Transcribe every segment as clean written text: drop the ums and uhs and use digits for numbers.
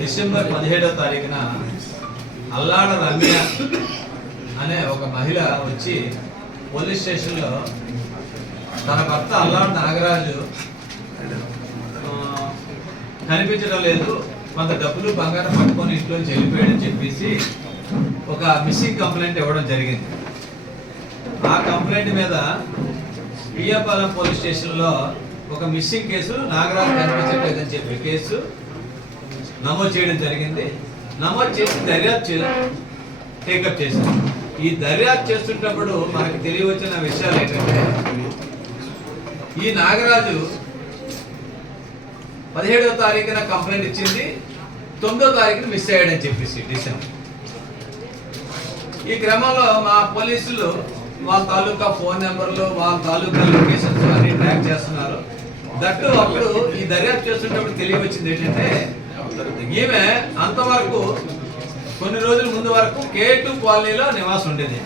December 17వ తారీఖున అల్లాడ రమ్య అనే ఒక మహిళ వచ్చి పోలీస్ స్టేషన్లో తన భర్త అల్లాడ నాగరాజు కనిపించడం లేదు, కొంత డబ్బులు బంగారం పట్టుకొని ఇంట్లో వెళ్ళిపోయాడని చెప్పేసి ఒక మిస్సింగ్ కంప్లైంట్ ఇవ్వడం జరిగింది. ఆ కంప్లైంట్ మీద పియ్యపాలెం పోలీస్ స్టేషన్లో ఒక మిస్సింగ్ కేసు, నాగరాజు కనిపించట్లేదని చెప్పి కేసు నమోదు చేయడం జరిగింది. నమోదు చేసి దర్యాప్తు టేకప్ చేశారు. ఈ దర్యాప్తు చేస్తున్నప్పుడు మనకు తెలియవచ్చిన విషయాలు ఏంటంటే, ఈ నాగరాజు 17వ తారీఖున కంప్లైంట్ ఇచ్చింది, 9వ తారీఖున మిస్ అయ్యాడని చెప్పేసి డిసెంబర్. ఈ క్రమంలో మా పోలీసులు వాళ్ళ తాలూకా ఫోన్ నెంబర్లు, వాళ్ళ తాలూకా లొకేషన్స్ అన్ని ట్రాక్ చేస్తున్నారు. దట్టు అప్పుడు ఈ దర్యాప్తు చేస్తున్నప్పుడు తెలియవచ్చింది ఏంటంటే, ఈమె అంతవరకు కొన్ని రోజుల ముందు వరకు K2 కాలనీలో నివాసం ఉండేది.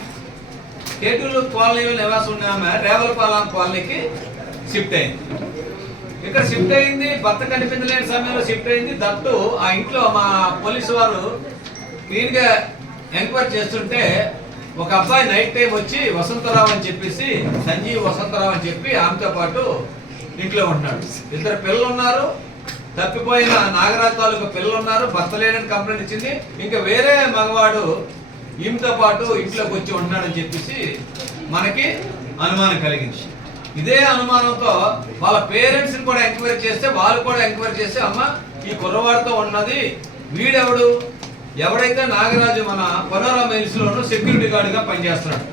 K2 కాలనీలో నివాసం ఉన్న ఆమె రేవలపాలెం కాలనీకి షిఫ్ట్ అయింది. ఇక్కడ షిఫ్ట్ అయింది, భర్త కనిపించలేని సమయంలో షిఫ్ట్ అయింది. దట్టు ఆ ఇంట్లో మా పోలీసు వారు క్లీన్ గా ఎంక్వైరీ చేస్తుంటే ఒక అబ్బాయి నైట్ టైం వచ్చి వసంతరావు అని చెప్పేసి, సంజీవ్ వసంతరావు అని చెప్పి ఆమెతో పాటు ఇంట్లో ఉంటున్నాడు. 2 పిల్లలు ఉన్నారు, తప్పిపోయిన నాగరాజు తాలూకా పిల్లలు ఉన్నారు, భర్త లేనని కంప్లైంట్ ఇచ్చింది. ఇంకా వేరే మగవాడు ఈమెతో పాటు ఇంట్లోకి వచ్చి ఉంటున్నాడని చెప్పేసి మనకి అనుమానం కలిగింది. ఇదే అనుమానంతో వాళ్ళ పేరెంట్స్ ని కూడా ఎంక్వైరీ చేస్తే, వాళ్ళు కూడా ఎంక్వైరీ చేస్తే, అమ్మ ఈ కుర్రవాడితో ఉన్నది వీడెవడు, ఎవడైతే నాగరాజు మన పనోరా మైల్స్ లోను సెక్యూరిటీ గార్డ్ గా పనిచేస్తున్నాడు,